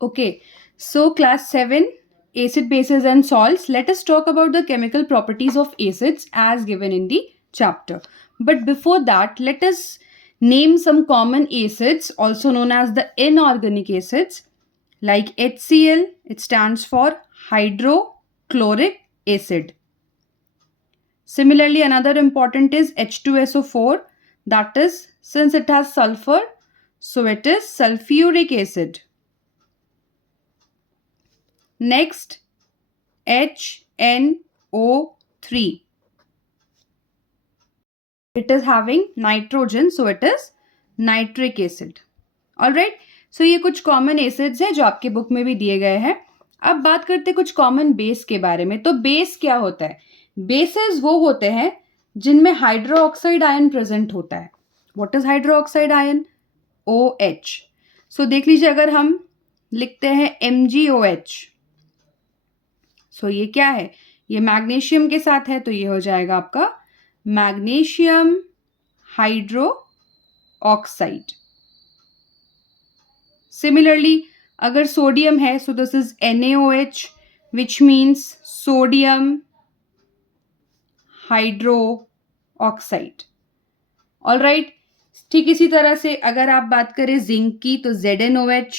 Okay, so class 7 acid bases and salts. Let us talk about the chemical properties of acids as given in the chapter. But before that, let us name some common acids also known as the inorganic acids like HCl. It stands for hydrochloric acid. Similarly, another important is H2SO4, that is, since it has sulfur, so it is sulfuric acid. Next, HNO3. It is having nitrogen, so it is nitric acid. Alright, so ये कुछ common acids हैं जो आपके book में भी दिए गए हैं. अब बात करते हैं कुछ कॉमन बेस के बारे में. तो बेस क्या होता है? बेसेस वो होते हैं जिनमें हाइड्रो ऑक्साइड आयन प्रेजेंट होता है. What is hydro oxide ion? OH. सो देख लीजिए, अगर हम लिखते हैं MgOH, सो ये क्या है? ये मैग्नीशियम के साथ है, तो ये हो जाएगा आपका मैग्नीशियम हाइड्रो ऑक्साइड. सिमिलरली अगर सोडियम है, so this is NaOH, which means sodium hydro oxide. All right, ठीक इसी तरह से अगर आप बात करें जिंक की, तो ZnOH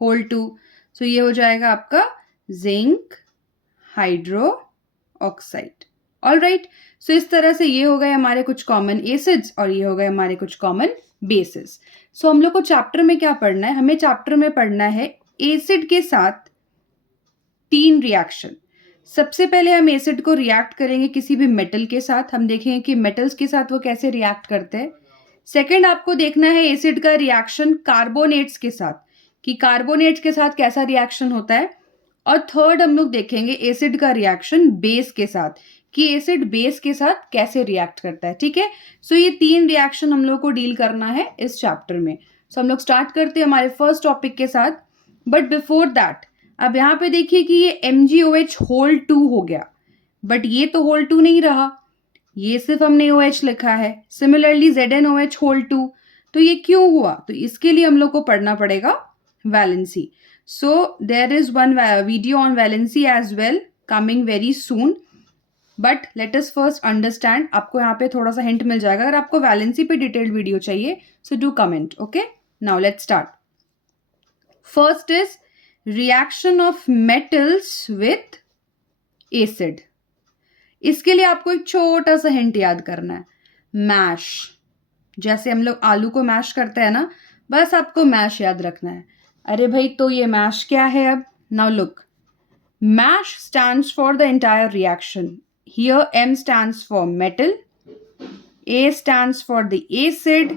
होल 2, सो ये हो जाएगा आपका zinc hydro oxide. All right, so इस तरह से ये हो गए हमारे कुछ कॉमन एसिड्स और ये हो गए हमारे कुछ कॉमन बेसिस. सो हम लोग को चैप्टर में क्या पढ़ना है? हमें चैप्टर में पढ़ना है एसिड के साथ 3 रिएक्शन. सबसे पहले हम एसिड को रिएक्ट करेंगे किसी भी मेटल के साथ. हम देखेंगे कि मेटल्स के साथ वो कैसे रिएक्ट करते हैं. सेकेंड, आपको देखना है एसिड का रिएक्शन कार्बोनेट्स के साथ, कि कार्बोनेट्स के साथ कैसा रिएक्शन होता है. और थर्ड, हम लोग देखेंगे एसिड का रिएक्शन बेस के साथ, कि एसिड बेस के साथ कैसे रिएक्ट करता है. ठीक है, सो ये 3 रिएक्शन हम लोग को डील करना है इस चैप्टर में. सो हम लोग स्टार्ट करते हैं हमारे फर्स्ट टॉपिक के साथ. बट बिफोर दैट, अब यहाँ पे देखिए कि ये MgOH होल 2 हो गया, बट ये तो होल 2 नहीं रहा, ये सिर्फ हमने OH लिखा है. सिमिलरली ZnOH होल 2, तो ये क्यों हुआ? तो इसके लिए हम लोग को पढ़ना पड़ेगा valency. So there is one video on valency as well coming very soon. But let us first understand. आपको यहाँ पे थोड़ा सा हिंट मिल जाएगा. अगर आपको वैलेंसी पे डिटेल्ड वीडियो चाहिए, so do comment. Okay, now let's start. First is reaction of metals with acid. इसके लिए आपको एक छोटा सा हिंट याद करना है. मैश, जैसे हम लोग आलू को मैश करते हैं ना, बस आपको मैश याद रखना है. अरे भाई, तो ये मैश क्या है? अब now look, MASH stands for the entire reaction. Here M stands for metal, A stands for the acid,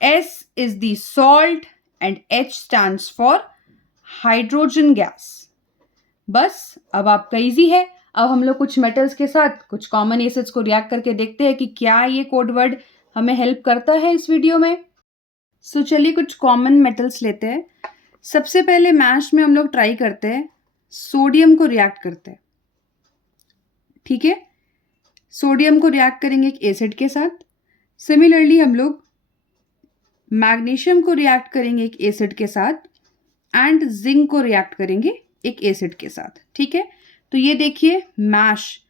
S is the salt and H stands for hydrogen gas. बस अब आपका इजी है. अब हम लोग कुछ मेटल्स के साथ कुछ कॉमन एसिड्स को रिएक्ट करके देखते हैं कि क्या ये कोड वर्ड हमें हेल्प करता है इस वीडियो में. सो चलिए कुछ कॉमन मेटल्स लेते हैं. सबसे पहले मैश में हम लोग ट्राई करते हैं, सोडियम को रिएक्ट करते हैं. ठीक है, सोडियम को रिएक्ट करेंगे एक एसिड के साथ. सिमिलरली हम लोग मैग्नीशियम को रिएक्ट करेंगे एक एसिड के साथ एंड जिंक को रिएक्ट करेंगे एक एसिड के साथ. ठीक है, तो ये देखिए मैश.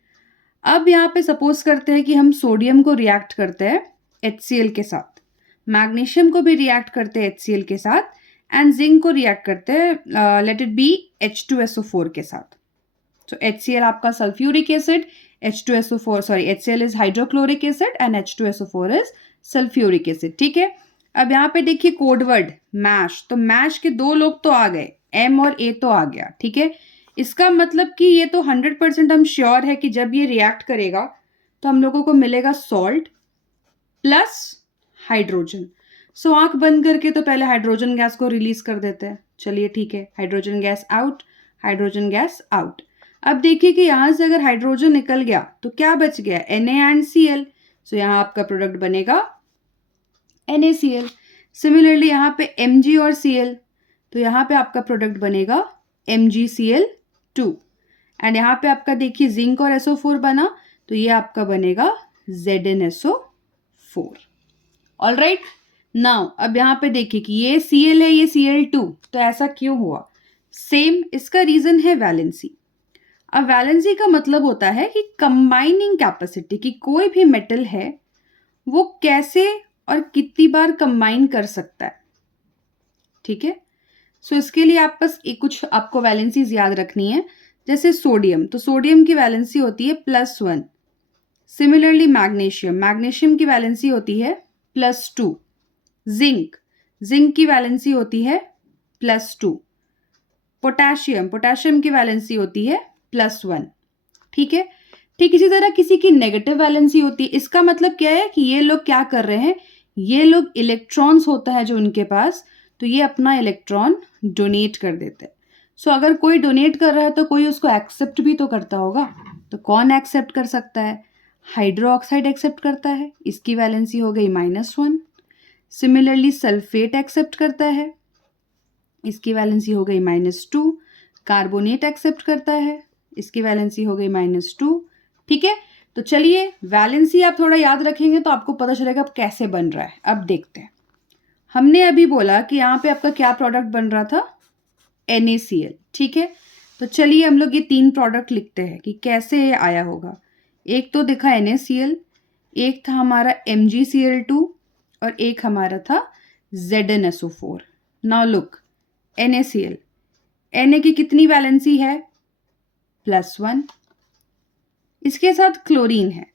अब यहाँ पे सपोज करते हैं कि हम सोडियम को रिएक्ट करते हैं HCl के साथ, मैग्नीशियम को भी रिएक्ट करते हैं HCl के साथ एंड जिंक को रिएक्ट करते हैं लेट इट बी H2SO4 के साथ. So HCl आपका sulphuric acid, H2SO4 sorry HCl is hydrochloric acid and H2SO4 is sulphuric acid. ठीक है, अब यहाँ पे देखिए कोडवर्ड मैश. तो मैश के 2 लोग तो आ गए, M और A तो आ गया. ठीक है, इसका मतलब कि ये तो 100% हम श्योर है कि जब ये रिएक्ट करेगा तो हम लोगों को मिलेगा सॉल्ट प्लस हाइड्रोजन. सो आंख बंद करके तो पहले हाइड्रोजन गैस को रिलीज कर देते हैं. चलिए ठीक है, hydrogen gas out, hydrogen gas out. अब देखिए कि यहाँ से अगर हाइड्रोजन निकल गया तो क्या बच गया? Na and Cl. सो यहाँ आपका प्रोडक्ट बनेगा NaCl. सिमिलरली यहाँ पे Mg और Cl, तो यहाँ पे आपका प्रोडक्ट बनेगा MgCl2. एंड यहाँ पे आपका देखिए जिंक और SO4 बना, तो ये आपका बनेगा ZnSO4. ऑल राइट, नाउ अब यहाँ पे देखिए कि ये Cl है, ये Cl2, तो ऐसा क्यों हुआ? सेम, इसका रीजन है वैलेंसी। अब वैलेंसी का मतलब होता है कि कंबाइनिंग कैपेसिटी, कि कोई भी मेटल है वो कैसे और कितनी बार कंबाइन कर सकता है। ठीक है, सो इसके लिए आप बस एक कुछ आपको वैलेंसीज याद रखनी है। जैसे सोडियम, तो सोडियम की वैलेंसी होती है +1। सिमिलरली मैग्नीशियम, मैग्नीशियम की वैलेंसी होती है +2। जिंक, जिंक की वैलेंसी होती है +2। पोटेशियम, पोटेशियम की वैलेंसी होती है +1। ठीक है, ठीक इसी तरह किसी की नेगेटिव वैलेंसी होती है। इसका मतलब क्या है कि ये लोग क्या कर रहे हैं, ये लोग इलेक्ट्रॉन्स होता है जो उनके पास, तो ये अपना इलेक्ट्रॉन डोनेट कर देते हैं। सो अगर कोई डोनेट कर रहा है तो कोई उसको एक्सेप्ट भी तो करता होगा। तो कौन एक्सेप्ट कर सकता है? हाइड्रो ऑक्साइड एक्सेप्ट करता है, इसकी वैलेंसी हो गई -1। सिमिलरली सल्फेट एक्सेप्ट करता है, इसकी वैलेंसी हो गई -2। कार्बोनेट एक्सेप्ट करता है, इसकी वैलेंसी हो गई -2। ठीक है, तो चलिए वैलेंसी आप थोड़ा याद रखेंगे तो आपको पता चलेगा अब कैसे बन रहा है। अब देखते हैं, हमने अभी बोला कि यहाँ पे आपका क्या प्रोडक्ट बन रहा था, NaCl। ठीक है, तो चलिए हम लोग ये 3 प्रोडक्ट लिखते हैं कि कैसे ये आया होगा। एक तो दिखा NaCl, एक था हमारा MgCl2 और एक हमारा था ZnSO4। Now look, NaCl, Na की कितनी वैलेंसी है? +1। इसके साथ क्लोरीन है,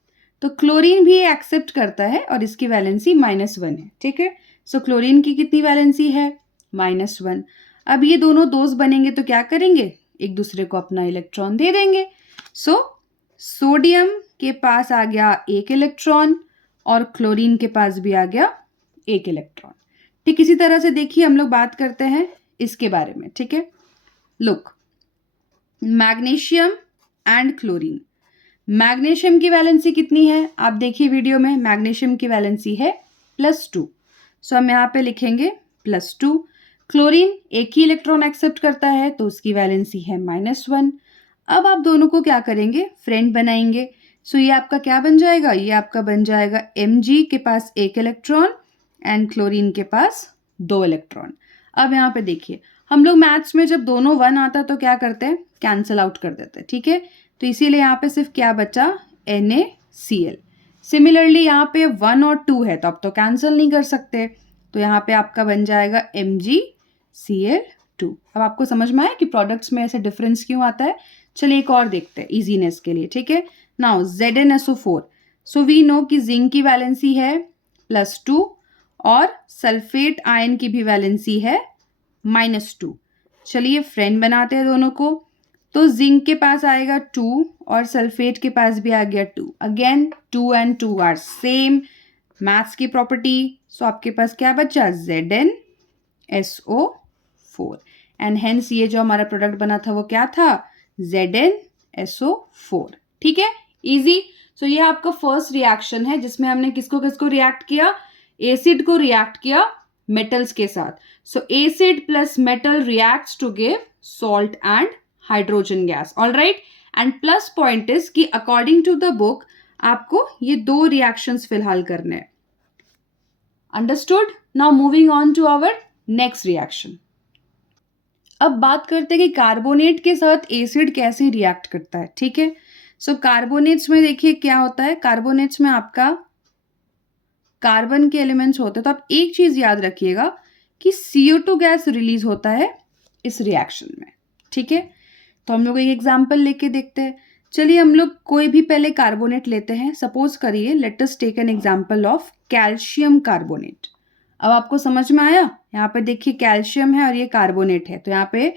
तो क्लोरीन भी एक्सेप्ट करता है और इसकी वैलेंसी -1 है। ठीक है, सो क्लोरीन की कितनी वैलेंसी है? -1। अब ये दोनों दोस्त बनेंगे तो क्या करेंगे, एक दूसरे को अपना इलेक्ट्रॉन दे देंगे। सो सोडियम के पास आ गया 1 इलेक्ट्रॉन और क्लोरीन के पास भी आ गया 1 इलेक्ट्रॉन। ठीक इसी तरह से देखिए हम लोग बात करते हैं इसके बारे में। ठीक है, look, magnesium and chlorine. Magnesium की वैलेंसी कितनी है? आप देखिए वीडियो में, मैग्नीशियम की वैलेंसी है +2। सो हम यहाँ पे लिखेंगे +2। क्लोरीन एक ही इलेक्ट्रॉन एक्सेप्ट करता है तो उसकी वैलेंसी है -1। अब आप दोनों को क्या करेंगे, फ्रेंड बनाएंगे। सो ये आपका क्या बन जाएगा, ये आपका बन जाएगा Mg के पास 1 इलेक्ट्रॉन एंड क्लोरीन के पास 2 इलेक्ट्रॉन। अब यहाँ पे देखिए, हम लोग मैथ्स में जब दोनों 1 आता तो क्या करते हैं, कैंसल आउट कर देते हैं। ठीक है, तो इसीलिए यहाँ पे सिर्फ क्या बचा, NaCl। सिमिलरली यहाँ पे 1 और 2 है तो आप तो कैंसिल नहीं कर सकते, तो यहाँ पे आपका बन जाएगा MgCl2। अब आपको समझ में आया कि प्रोडक्ट्स में ऐसे डिफरेंस क्यों आता है। चलिए एक और देखते हैं इजीनेस के लिए। ठीक है, now ZnSO4। So we know कि जिंक की वैलेंसी है +2 और सल्फेट आयन की भी वैलेंसी है -2। चलिए फ्रेंड बनाते हैं दोनों को। तो जिंक के पास आएगा 2 और सल्फेट के पास भी आ गया 2। Again 2 and 2 are same, maths की प्रॉपर्टी। सो आपके पास क्या बचा, ZnSO4 एंड हेंस ये जो हमारा प्रोडक्ट बना था वो क्या था, ZnSO4। ठीक है, इजी। सो ये आपका फर्स्ट रिएक्शन है जिसमें हमने किसको किसको रिएक्ट किया, एसिड को रिएक्ट किया मेटल्स के साथ। So acid plus metal reacts to give salt and hydrogen gas. All right, and plus point is कि अकॉर्डिंग टू द बुक आपको ये 2 रिएक्शंस फिलहाल करने हैं। Understood? Now moving on to our next reaction. अब बात करते हैं कि कार्बोनेट के साथ एसिड कैसे रिएक्ट करता है। ठीक है, सो कार्बोनेट्स में देखिए क्या होता है, कार्बोनेट्स में आपका कार्बन के एलिमेंट्स होते हैं। तो आप एक चीज याद रखिएगा कि CO2 गैस रिलीज होता है इस रिएक्शन में। ठीक है, तो हम लोग एक एग्जाम्पल लेके देखते हैं। चलिए हम लोग कोई भी पहले कार्बोनेट लेते हैं। सपोज करिए, let us take an example of calcium carbonate. अब आपको समझ में आया, यहाँ पे देखिए कैल्शियम है और ये कार्बोनेट है, तो यहाँ पे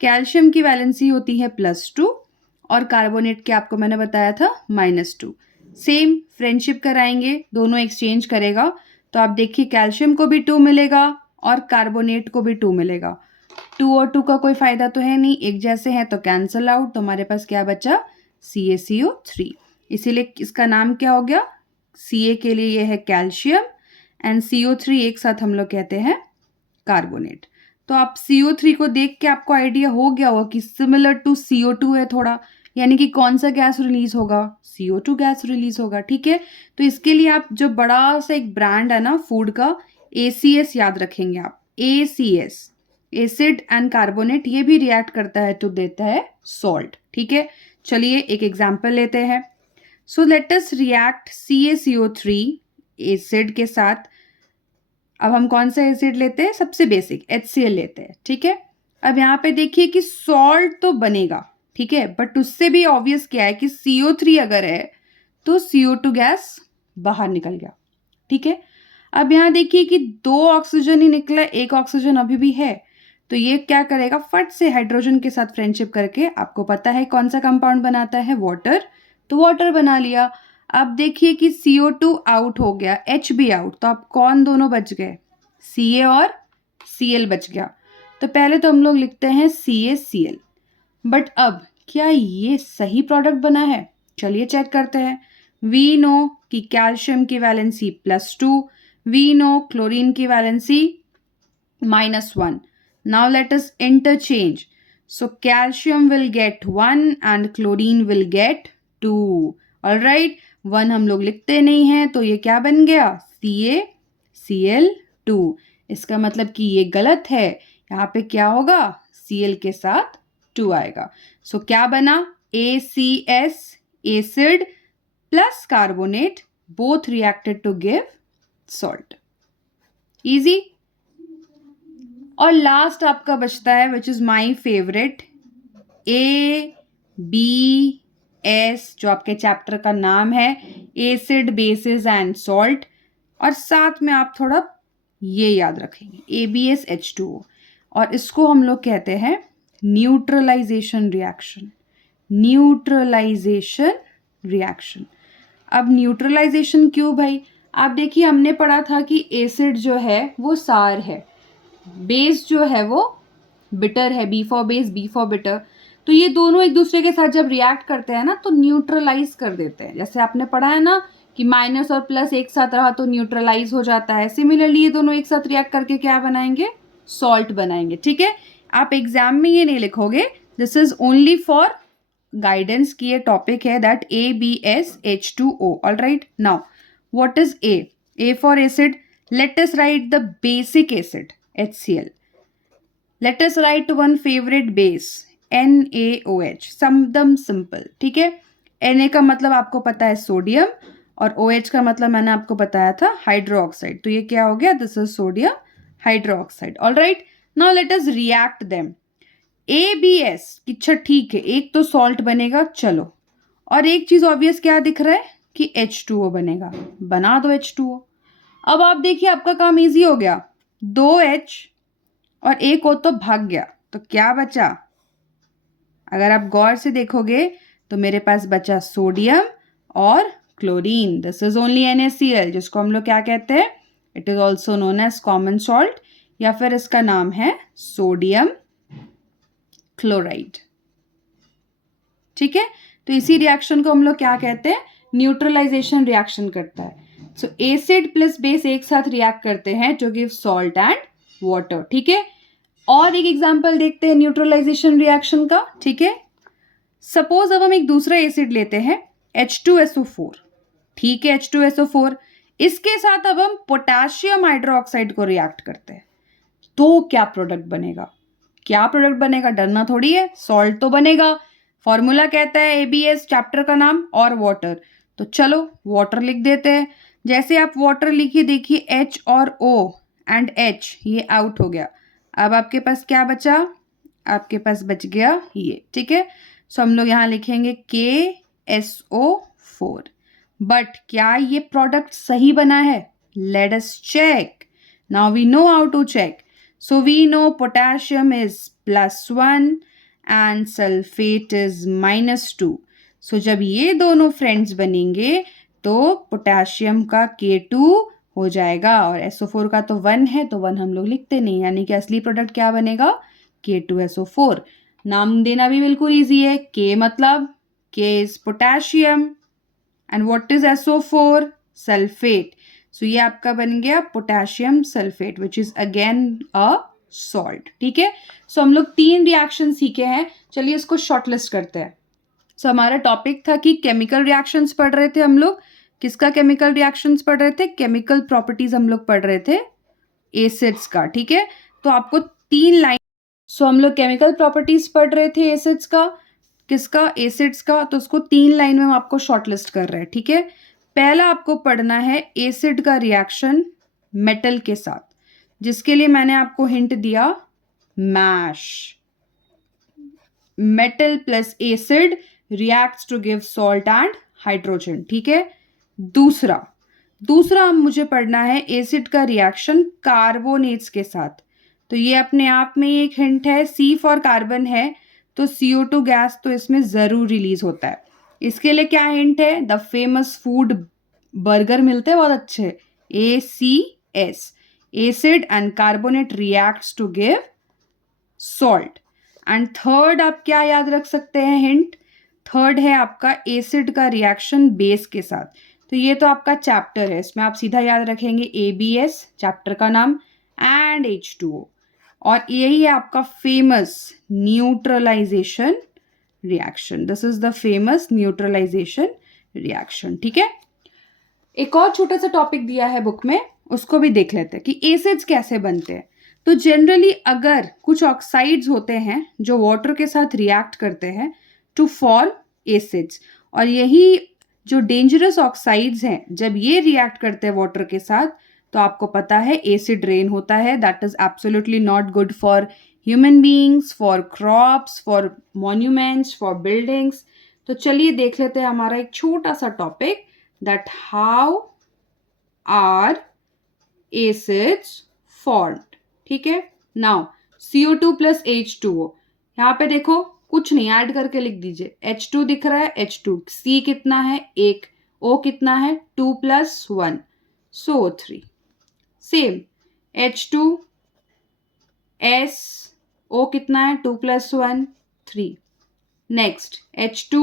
कैल्शियम की वैलेंसी होती है +2 और कार्बोनेट की आपको मैंने बताया था -2। सेम फ्रेंडशिप कराएंगे, दोनों एक्सचेंज करेगा, तो आप देखिए कैल्शियम को भी 2 मिलेगा और कार्बोनेट को भी 2 मिलेगा। 2 और 2 का कोई फायदा तो है नहीं, एक जैसे हैं तो कैंसल आउट, तो हमारे पास क्या बचा, CaCO3। इसीलिए इसका नाम क्या हो गया, Ca के लिए ये है कैल्शियम एंड CO3 एक साथ हम लोग कहते हैं कार्बोनेट। तो आप CO3 को देख के आपको आइडिया हो गया होगा कि सिमिलर टू CO2 है थोड़ा, यानी कि कौन सा गैस रिलीज होगा, CO2 गैस रिलीज होगा। ठीक है, तो इसके लिए आप जो बड़ा सा एक ब्रांड है ना फूड का, ACS याद रखेंगे आप, ACS, एसिड एंड कार्बोनेट, ये भी रिएक्ट करता है तो देता है सॉल्ट। ठीक है, चलिए एक एग्जाम्पल लेते हैं। So let us react CaCO3 acid के साथ। अब हम कौन सा एसिड लेते हैं? सबसे बेसिक HCl लेते हैं। ठीक है, अब यहाँ पे देखिए कि सॉल्ट तो बनेगा, ठीक है, बट उससे भी ऑब्वियस क्या है कि CO3 अगर है तो CO2 गैस बाहर निकल गया। ठीक है, अब यहाँ देखिए कि 2 ऑक्सीजन ही निकला, 1 ऑक्सीजन अभी भी है, तो ये क्या करेगा, फट से हाइड्रोजन के साथ फ्रेंडशिप करके, आपको पता है कौन सा कंपाउंड बनाता है, वाटर, तो वाटर बना लिया। अब देखिए कि CO2 आउट हो गया, H भी आउट, तो अब कौन दोनों बच गए, Ca और Cl बच गया। तो पहले तो हम लोग लिखते हैं CaCl, बट अब क्या ये सही प्रोडक्ट बना है? चलिए चेक करते हैं। वी नो कि कैल्शियम की वैलेंसी +2, वी नो क्लोरीन की valency -1. Now let us interchange. So calcium will get 1 and chlorine will get 2. All right, 1 हम लोग लिखते नहीं हैं तो ये क्या बन गया, CaCl2। इसका मतलब कि ये गलत है, यहाँ पे क्या होगा, Cl के साथ 2 आएगा। सो क्या बना, ACS acid plus carbonate both reacted to give salt. Easy. और लास्ट आपका बचता है which is my favourite, ABS, जो आपके चैप्टर का नाम है, एसिड बेसिस एंड सॉल्ट। और साथ में आप थोड़ा ये याद रखेंगे, AbSH2O, और इसको हम लोग कहते हैं न्यूट्रलाइजेशन रिएक्शन। Neutralisation reaction. अब न्यूट्रलाइजेशन क्यों भाई? आप देखिए हमने पढ़ा था कि एसिड जो है वो सार है, बेस जो है वो बिटर है, B for base, B for bitter. तो ये दोनों एक दूसरे के साथ जब रिएक्ट करते हैं ना तो न्यूट्रलाइज कर देते हैं। जैसे आपने पढ़ा है ना कि माइनस और प्लस एक साथ रहा तो न्यूट्रलाइज हो जाता है। सिमिलरली ये दोनों एक साथ रिएक्ट करके क्या बनाएंगे, सॉल्ट बनाएंगे। ठीक है, आप एग्जाम में ये नहीं लिखोगे, this is only for guidance की ये टॉपिक है, that AbSH2O। All right, now what is A for acid, let us right the basic acid HCl. Let us write one favorite base NaOH, एकदम simple. ठीक है, Na का मतलब आपको पता है सोडियम, और OH का मतलब मैंने आपको बताया था हाइड्रोक्साइड, तो ये क्या हो गया, this is sodium hydroxide. All right, now let us react them. AbS, अच्छा ठीक है, एक तो सॉल्ट बनेगा, चलो, और एक चीज ऑब्वियस क्या दिख रहा है कि H2O बनेगा, बना दो H2O। अब आप देखिए आपका काम इजी हो गया, 2H और एक O तो भाग गया, तो क्या बचा, अगर आप गौर से देखोगे तो मेरे पास बचा सोडियम और chlorine. This is only NaCl, जिसको हम लोग क्या कहते हैं, it is also known as common salt, या फिर इसका नाम है सोडियम क्लोराइड। ठीक है, तो इसी रिएक्शन को हम लोग क्या कहते हैं, न्यूट्रलाइजेशन रिएक्शन करता है। सो एसिड प्लस बेस एक साथ रिएक्ट करते हैं जो गिव सॉल्ट एंड वाटर। ठीक है, और एक एग्जांपल देखते हैं न्यूट्रलाइजेशन रिएक्शन का। ठीक है, सपोज अब हम एक दूसरा एसिड लेते हैं H2SO4। ठीक है, H2SO4, इसके साथ अब हम पोटेशियम हाइड्रोक्साइड को रिएक्ट करते हैं, तो क्या प्रोडक्ट बनेगा, क्या प्रोडक्ट बनेगा, डरना थोड़ी है, सॉल्ट तो बनेगा। फॉर्मूला कहता है AbS, चैप्टर का नाम, और वाटर, तो चलो वाटर लिख देते हैं। जैसे आप वाटर लिखिए, देखिए H और O एंड H ये आउट हो गया, अब आपके पास क्या बचा, आपके पास बच गया ये। ठीक है, सो हम लोग यहाँ लिखेंगे KSO4। बट क्या ये प्रोडक्ट सही बना है, let us check. Now we know how to check. So we know potassium is +1 and sulphate is -2। So जब ये दोनों फ्रेंड्स बनेंगे तो पोटेशियम का K2 हो जाएगा, और SO4 का तो 1 है तो 1 हम लोग लिखते नहीं, यानी कि असली प्रोडक्ट क्या बनेगा, K2SO4। नाम देना भी बिल्कुल ईजी है, K मतलब K is potassium and what is SO4, sulphate. So ये आपका बन गया potassium sulphate which is again a salt. ठीक है, सो हम लोग 3 रिएक्शन सीखे हैं, चलिए इसको शॉर्टलिस्ट करते हैं। सो हमारा टॉपिक था कि केमिकल रिएक्शंस पढ़ रहे थे हम लोग, किसका केमिकल रिएक्शंस पढ़ रहे थे, केमिकल प्रॉपर्टीज हम लोग पढ़ रहे थे एसिड्स का, ठीक है। तो आपको 3 लाइन, सो हम लोग केमिकल प्रॉपर्टीज पढ़ रहे थे एसिड्स का, किसका, एसिड्स का। तो उसको 3 लाइन में हम आपको शॉर्टलिस्ट कर रहे हैं, ठीक है। पहला आपको पढ़ना है एसिड का रिएक्शन मेटल के साथ, जिसके लिए मैंने आपको हिंट दिया MASH, metal plus acid reacts to give salt and hydrogen, ठीक है। दूसरा मुझे पढ़ना है एसिड का रिएक्शन कार्बोनेट्स के साथ। तो ये अपने आप में एक हिंट है, सी फॉर कार्बन है तो CO2 गैस तो इसमें जरूर रिलीज होता है। इसके लिए क्या हिंट है, द फेमस फूड बर्गर मिलते हैं बहुत अच्छे, ACS, acid and carbonate reacts to give salt. And third आप क्या याद रख सकते हैं हिंट, थर्ड है आपका एसिड का रिएक्शन बेस के साथ। तो ये तो आपका चैप्टर है, इसमें आप सीधा याद रखेंगे ABS, चैप्टर का नाम, एंड H2O, और यही है आपका famous neutralisation reaction. This is the famous neutralisation reaction, ठीक है। एक और छोटा सा टॉपिक दिया है बुक में, उसको भी देख लेते हैं कि एसिड्स कैसे बनते हैं। तो जनरली अगर कुछ ऑक्साइड्स होते हैं जो वाटर के साथ रिएक्ट करते हैं टू फॉर्म एसिड्स, और यही जो डेंजरस ऑक्साइड्स हैं जब ये रिएक्ट करते हैं वाटर के साथ, तो आपको पता है एसिड रेन होता है। That is absolutely not good for human beings, for crops, for monuments, for buildings. तो चलिए देख लेते हैं हमारा एक छोटा सा topic, that how are acids formed, ठीक है। नाउ CO2 प्लस H2O, यहाँ पे देखो कुछ नहीं, ऐड करके लिख दीजिए। H2 दिख रहा है, H2, C कितना है 1, O कितना है 2 + 1, सो 3। सेम H2 S, O कितना है 2 + 1, 3। नेक्स्ट H2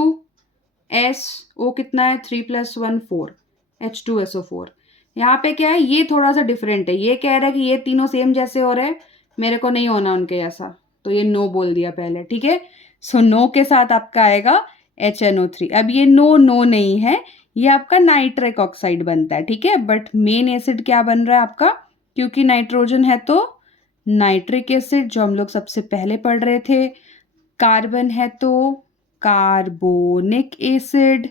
S, O कितना है 3 + 1, 4, H2SO4। यहाँ पे क्या है, ये थोड़ा सा डिफरेंट है, ये कह रहा है कि ये तीनों सेम जैसे हो रहे हैं, मेरे को नहीं होना उनके जैसा, तो ये नो बोल दिया पहले, ठीक है। सो नो के साथ आपका आएगा HNO3। अब ये नो नहीं है, ये आपका नाइट्रिक ऑक्साइड बनता है, ठीक है। बट मेन एसिड क्या बन रहा है आपका, क्योंकि नाइट्रोजन है तो नाइट्रिक एसिड, जो हम लोग सबसे पहले पढ़ रहे थे। कार्बन है तो कार्बोनिक एसिड,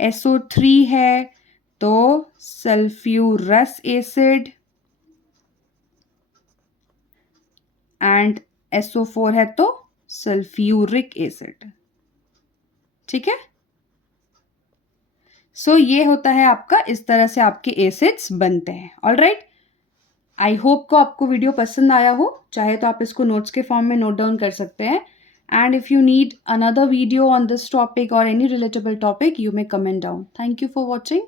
SO3 है तो सल्फ्यूरस एसिड, एंड SO4 है तो सल्फ्यूरिक एसिड, ठीक है। सो ये होता है आपका, इस तरह से आपके एसिड्स बनते हैं। ऑलराइट, आई होप को आपको वीडियो पसंद आया हो, चाहे तो आप इसको नोट्स के फॉर्म में नोट डाउन कर सकते हैं। And if you need another video on this topic or any relatable topic, you may comment down. Thank you for watching.